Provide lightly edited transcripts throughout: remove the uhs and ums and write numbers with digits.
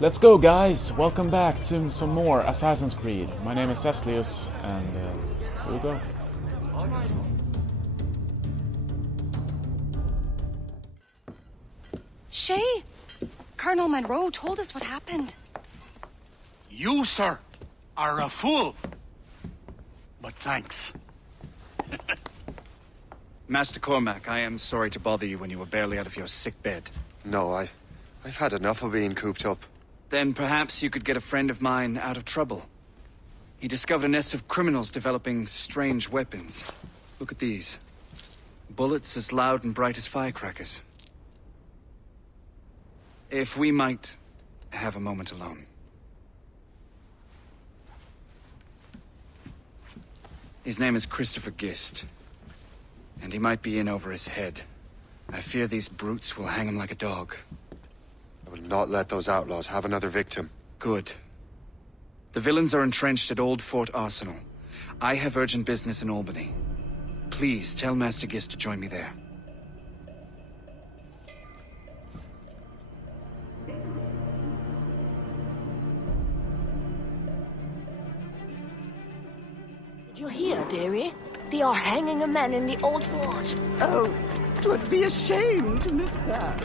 Let's go, guys! Welcome back to some more Assassin's Creed. My name is Ceclius, and here we go. Shay! Colonel Monroe told us what happened. You, sir, are a fool. But thanks. Master Cormac, I am sorry to bother you when you were barely out of your sick bed. No, I've had enough of being cooped up. Then perhaps you could get a friend of mine out of trouble. He discovered a nest of criminals developing strange weapons. Look at these. Bullets as loud and bright as firecrackers. If we might have a moment alone. His name is Christopher Gist. And he might be in over his head. I fear these brutes will hang him like a dog. I will not let those outlaws have another victim. Good. The villains are entrenched at Old Fort Arsenal. I have urgent business in Albany. Please tell Master Gist to join me there. Did you hear, dearie? They are hanging a man in the old fort. Oh, 'twould be a shame to miss that.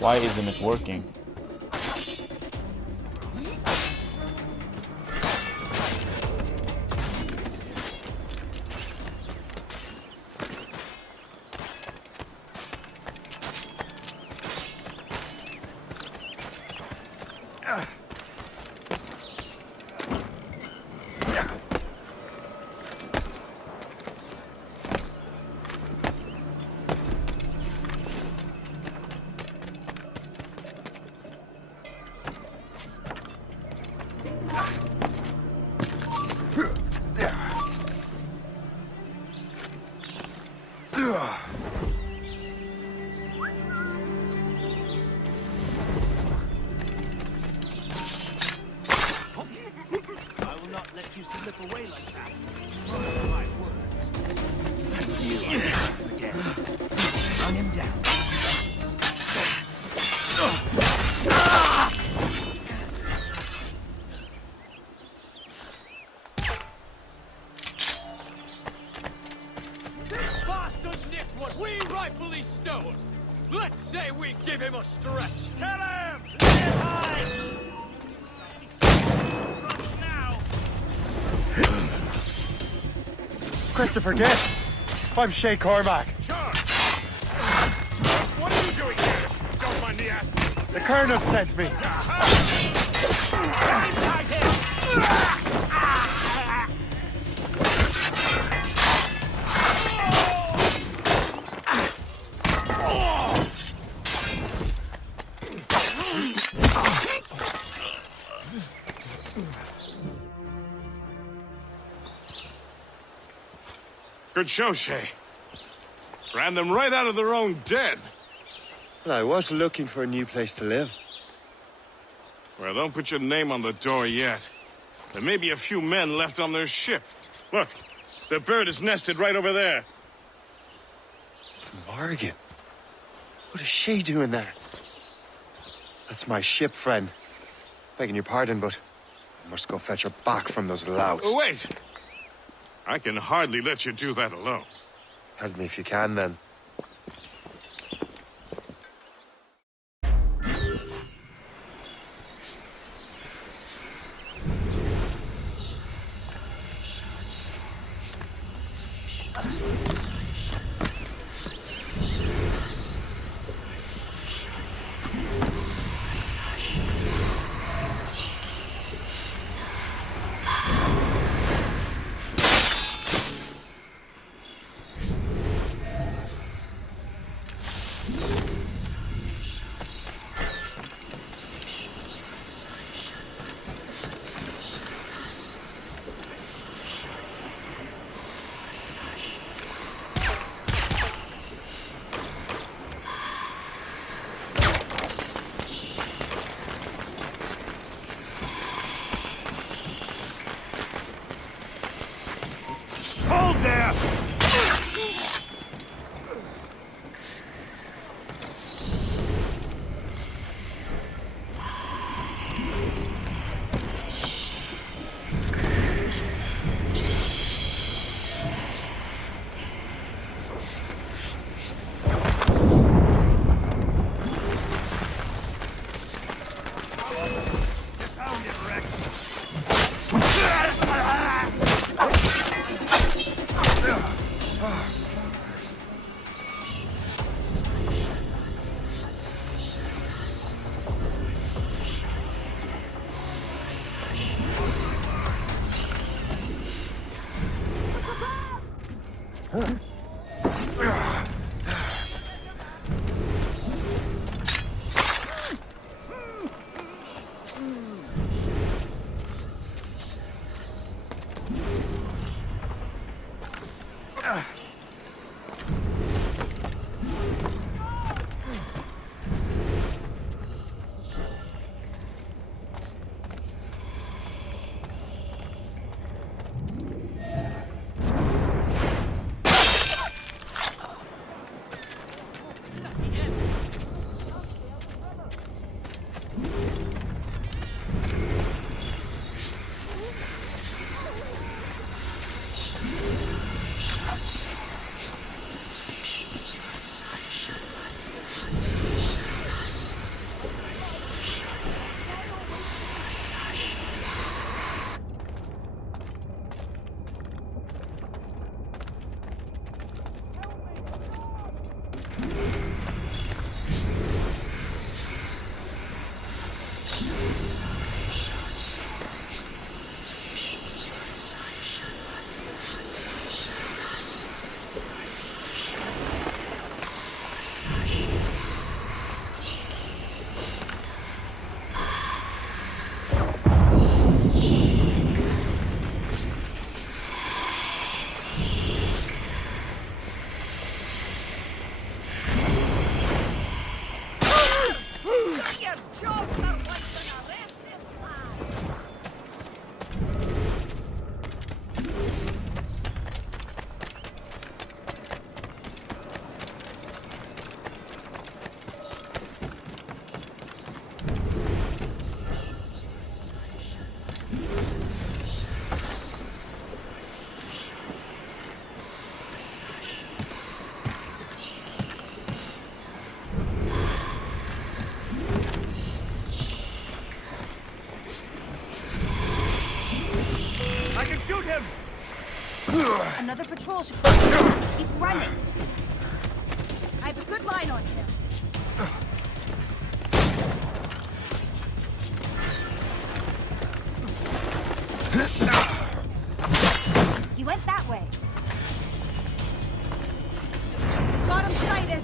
Why isn't it working? Let's say we give him a stretch. Kill him! Now. Christopher Gist. I'm Shay Cormac. Sure. What are you doing here? Don't mind me asking. The Colonel sent me. Good show, Shay. Ran them right out of their own den. Well, I was looking for a new place to live. Well, don't put your name on the door yet. There may be a few men left on their ship. Look, the bird is nested right over there. It's Morrígan. What is she doing there? That's my ship, friend. Begging your pardon, but I must go fetch her back from those louts. Oh, wait! I can hardly let you do that alone. Help me if you can, then. patrol should keep running. I have a good line on him. He went that way. Got him sighted.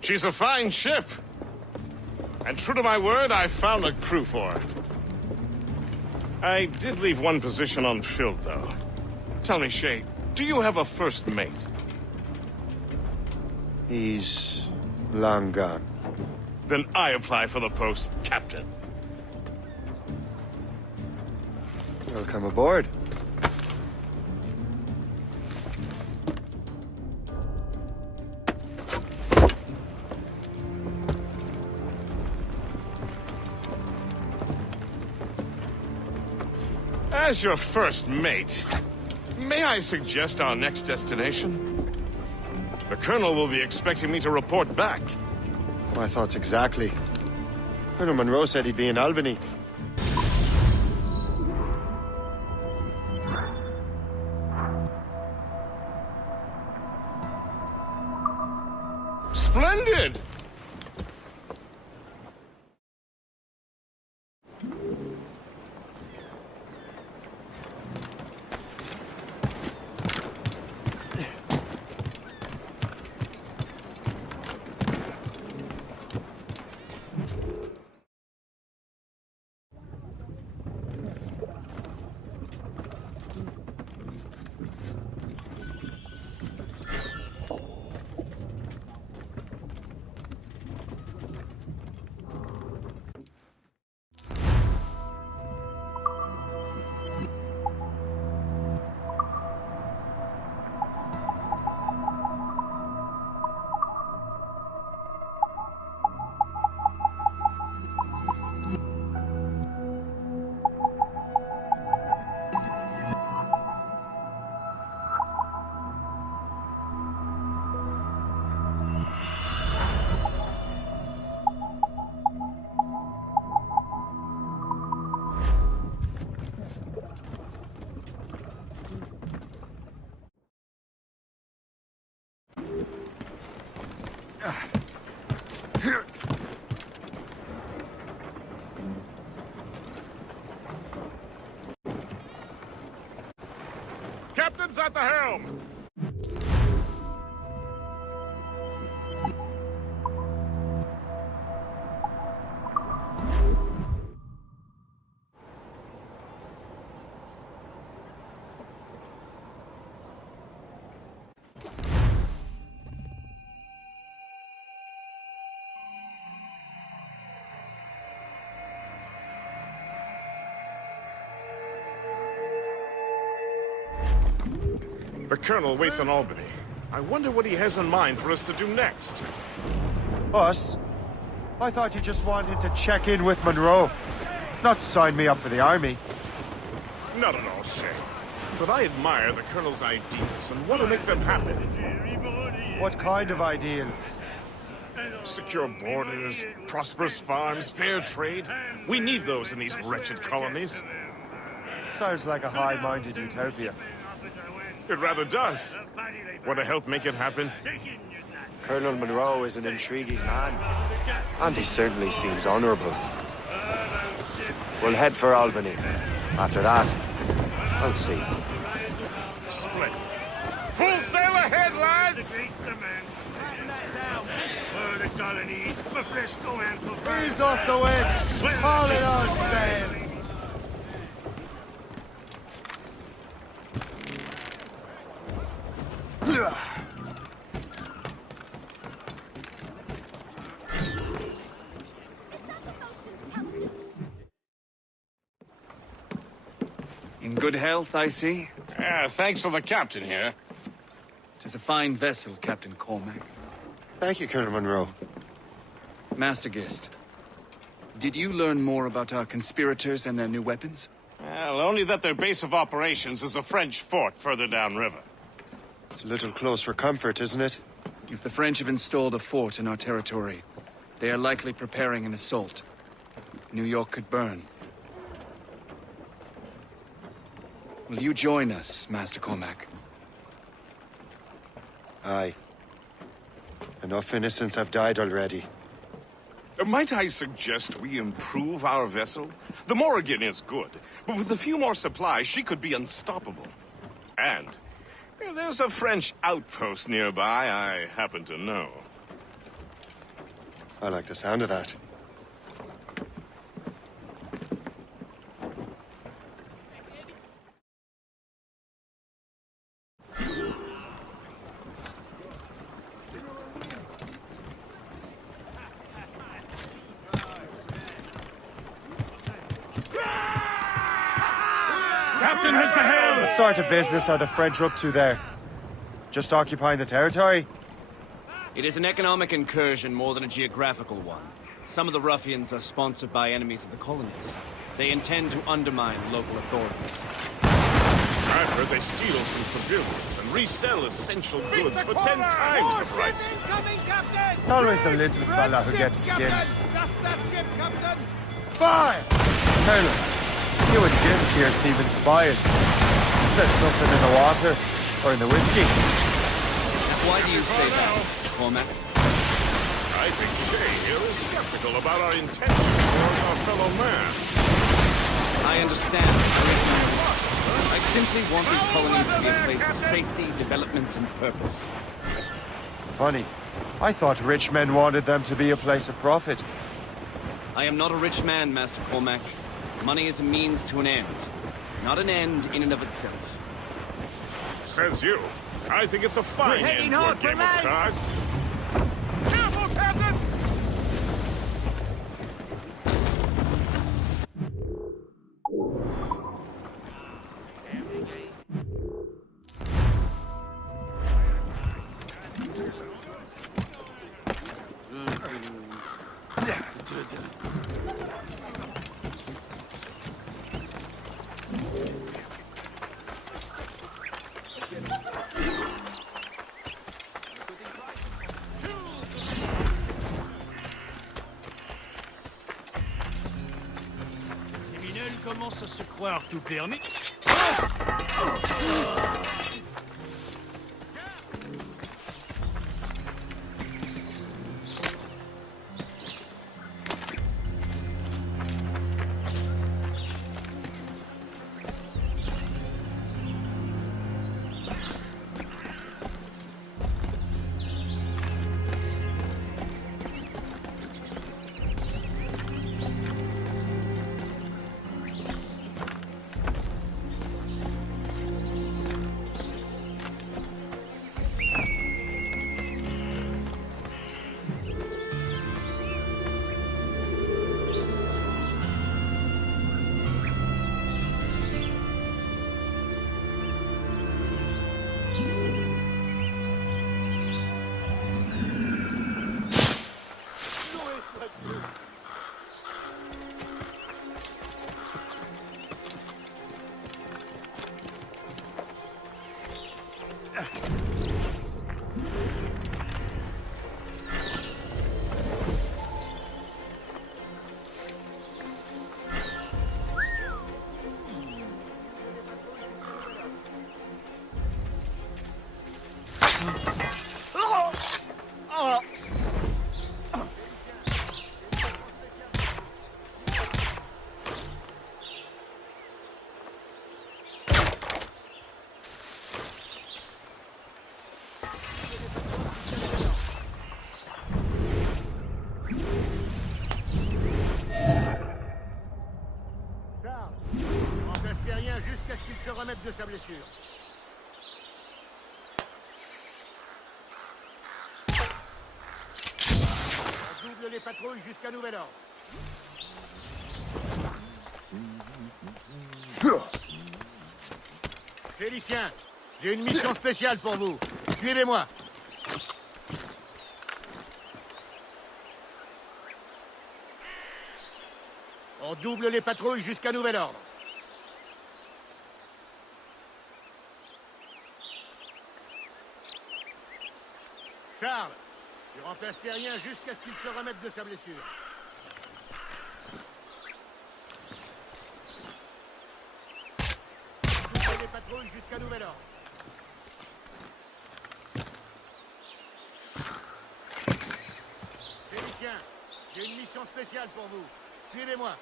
She's a fine ship. And true to my word, I found a crew for her. I did leave one position unfilled, though. Tell me, Shay, do you have a first mate? He's long gone. Then I apply for the post, Captain. Welcome aboard. As your first mate, may I suggest our next destination? The Colonel will be expecting me to report back. My thoughts exactly. Colonel Monroe said he'd be in Albany. Splendid! Captain's at the helm! The Colonel waits in Albany. I wonder what he has in mind for us to do next. Us? I thought you just wanted to check in with Monroe. Not sign me up for the army. Not at all, Shay. But I admire the Colonel's ideals and want to make them happen. What kind of ideals? Secure borders, prosperous farms, fair trade. We need those in these wretched colonies. Sounds like a high-minded utopia. It rather does. Want to help make it happen? Colonel Monroe is an intriguing man. And he certainly seems honorable. We'll head for Albany. After that, I'll see. Splendid. Full sail ahead, lads! Ease off the wind! Call it on sail! good health, I see. Yeah, thanks to the captain here. Tis a fine vessel, Captain Cormac. Thank you, Colonel Monroe. Master Gist, did you learn more about our conspirators and their new weapons? Well, only that their base of operations is a French fort further downriver. It's a little close for comfort, isn't it? If the French have installed a fort in our territory, they are likely preparing an assault. New York could burn. Will you join us, Master Cormac? Aye. Enough innocents have died already. Might I suggest we improve our vessel? The Morrígan is good, but with a few more supplies, she could be unstoppable. And there's a French outpost nearby I happen to know. I like the sound of that. Captain has the helm! What sort of business are the French up to there? Just occupying the territory? It is an economic incursion more than a geographical one. Some of the ruffians are sponsored by enemies of the colonies. They intend to undermine local authorities. I've heard they steal from civilians and resell essential goods for 10 times the price. It's always the little fella who gets skinned. Fire! Colonel, you and Gist here seem inspired. Is there something in the water? Or in the whiskey? Why do you say that, Cormac? I think Shay here is skeptical about our intentions towards our fellow man. I understand. I simply want these colonies to be a place of safety, development, and purpose. Funny. I thought rich men wanted them to be a place of profit. I am not a rich man, Master Cormac. Money is a means to an end, not an end in and of itself. Says you. I think it's a fine end to a game of cards. Careful, Captain! Commence à se croire tout permis. Jusqu'à ce qu'il se remette de sa blessure. On double les patrouilles jusqu'à nouvel ordre. Félicien, j'ai une mission spéciale pour vous. Suivez-moi. On double les patrouilles jusqu'à nouvel ordre. Charles, tu remplaces Terrien jusqu'à ce qu'il se remette de sa blessure. Double les patrouilles jusqu'à nouvel ordre. Félicien, j'ai une mission spéciale pour vous. Suivez-moi.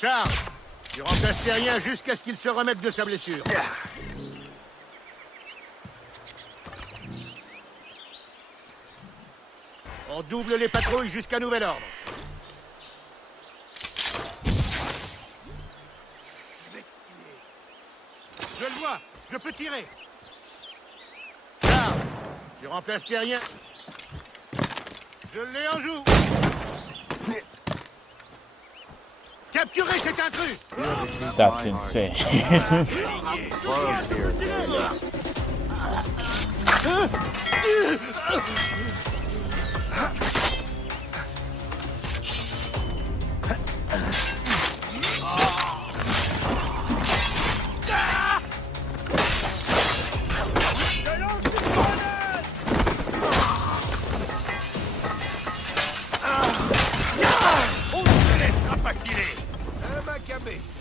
Charles, tu remplaces Terrien jusqu'à ce qu'il se remette de sa blessure. On double les patrouilles jusqu'à nouvel ordre. Je le vois, je peux tirer. Charles, tu remplaces Terrien. Je l'ai en joue. Capturez cet intrus. That's insane.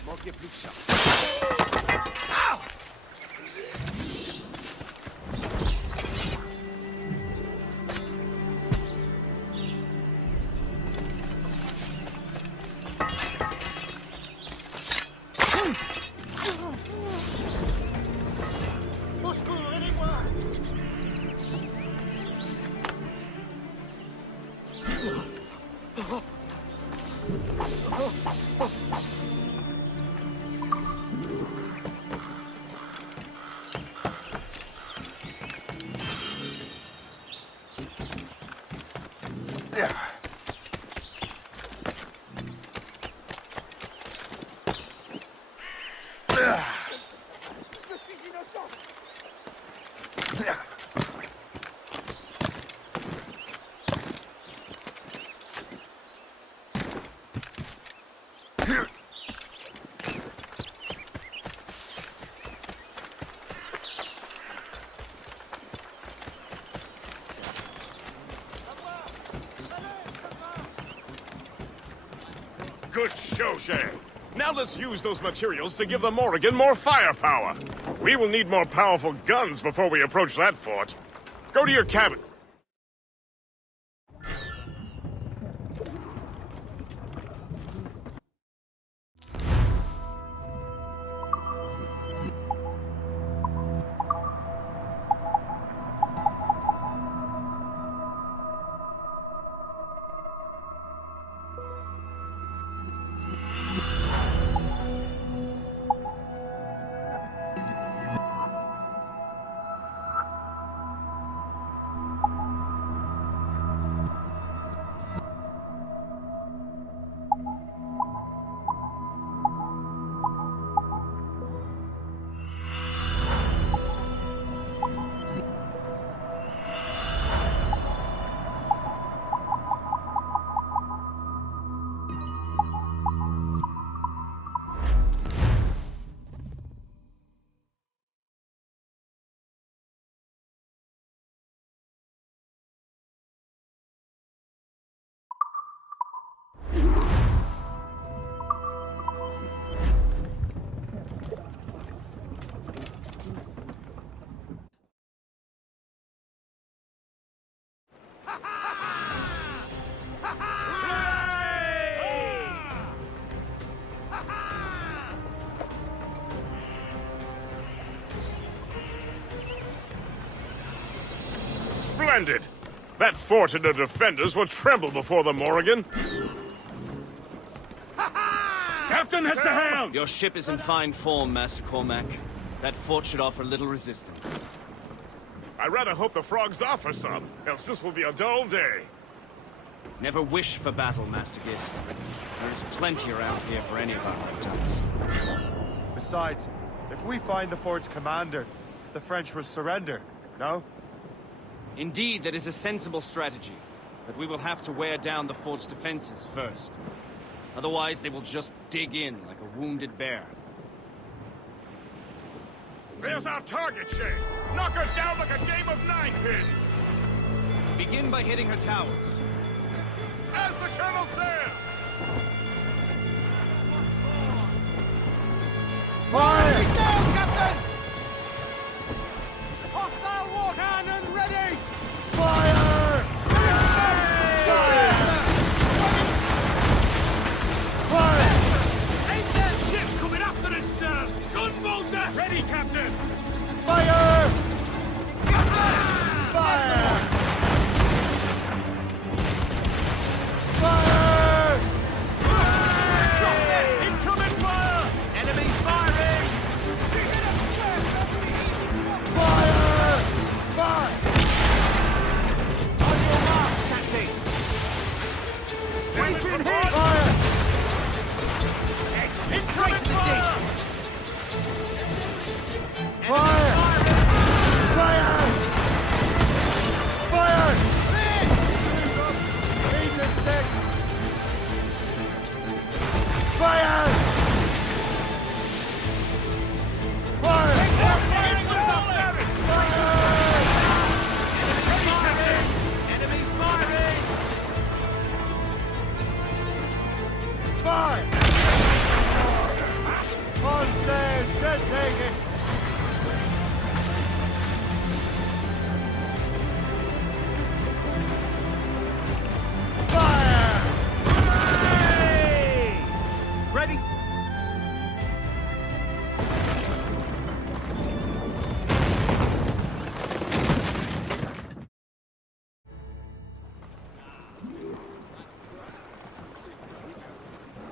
Manquez plus que ça. Au secours, aidez-moi. Good show, Shay. Now let's use those materials to give the Morrígan more firepower. We will need more powerful guns before we approach that fort. Go to your cabin. Splendid! That fort and the defenders will tremble before the Morrígan. Captain has the hound! Your ship is in fine form, Master Cormac. That fort should offer little resistance. I rather hope the frogs offer some, else this will be a dull day. Never wish for battle, Master Gist. There is plenty around here for any of our lifetimes. Besides, if we find the fort's commander, the French will surrender, no? Indeed, that is a sensible strategy. But we will have to wear down the fort's defenses first. Otherwise, they will just dig in like a wounded bear. There's our target, Shay. Knock her down like a game of ninepins. Begin by hitting her towers. As the Colonel says! Fire! Down, Captain! Hostile war cannon ready! Fire! Fire! Fire! Ain't that ship coming after us, sir? Gunboats are ready, Captain! Fire! Fire! Fire! Shot this! Incoming fire! Enemies firing! Fire! Fire! On your mark, Captain! We can hit! Fire! Straight to the deep! Fire! Fire! Fire! Piece of stick! Fire! Fire! Enemies firing! Fire! Homestead, should take it! Fire! Ready?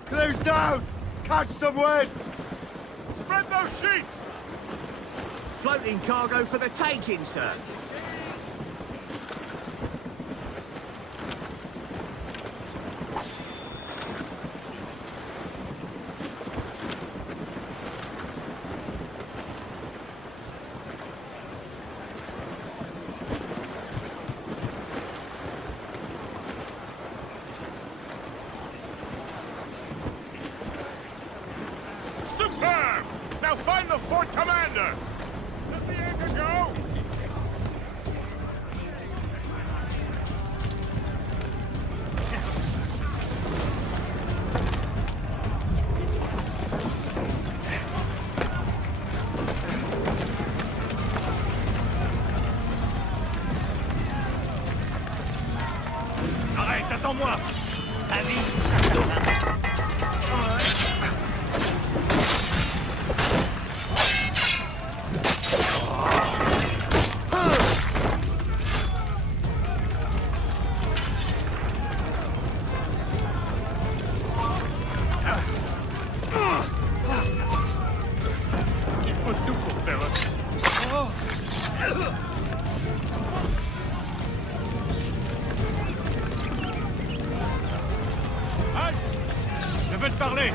Clears down! Catch some wind! Spread those sheets! Floating cargo for the taking, sir. Superb! Now find the fort commander! Let the anchor go! Arrête, attends-moi! Allez, Il faut tout pour faire Halt! Je veux te parler!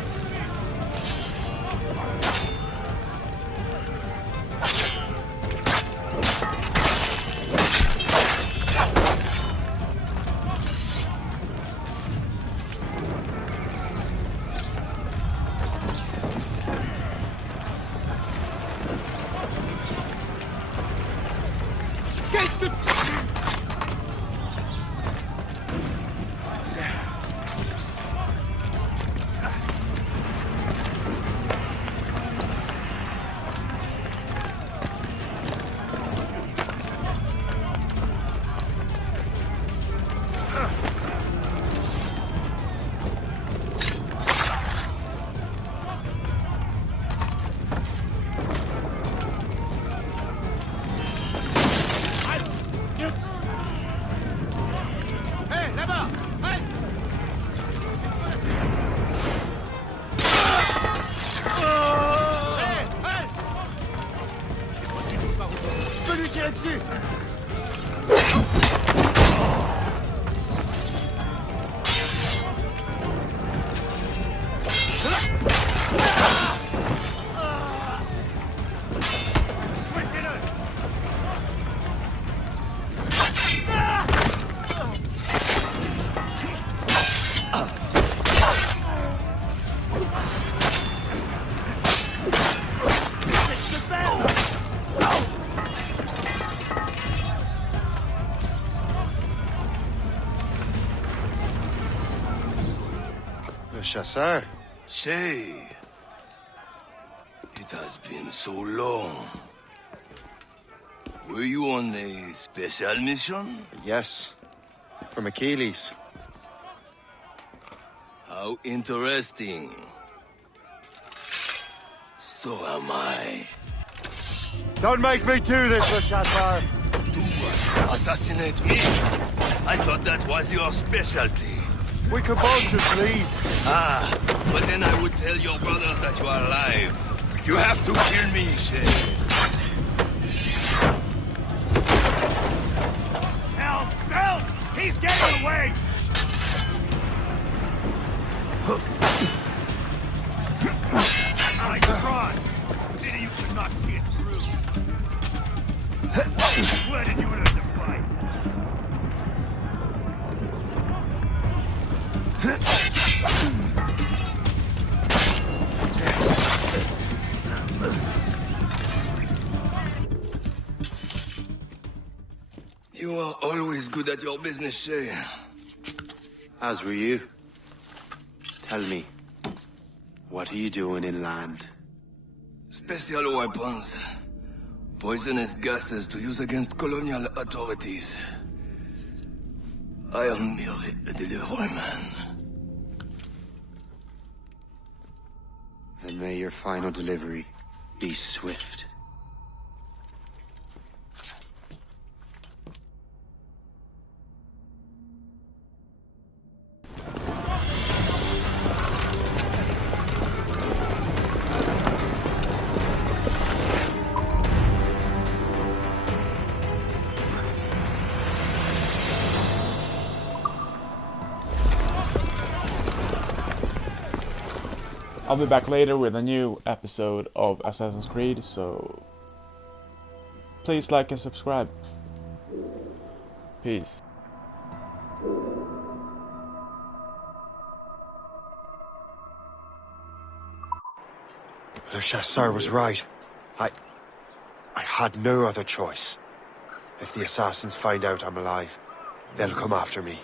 Chasseur. Shay. It has been so long. Were you on a special mission? Yes. From Achilles. How interesting. So am I. Don't make me do this, Le Chasseur! Do what? Assassinate me? I thought that was your specialty. We could both just leave. Ah, but then I would tell your brothers that you are alive. You have to kill me, Shay. Hells! He's getting away! I tried. Pity you could not see it through. Where did you learn to fight? You are always good at your business, Shay. As were you. Tell me, what are you doing inland? Special weapons. Poisonous gases to use against colonial authorities. I am merely a delivery man. And may your final delivery be swift. I'll be back later with a new episode of Assassin's Creed, so please like and subscribe. Peace. Le Chasseur was right. I had no other choice. If the assassins find out I'm alive, they'll come after me.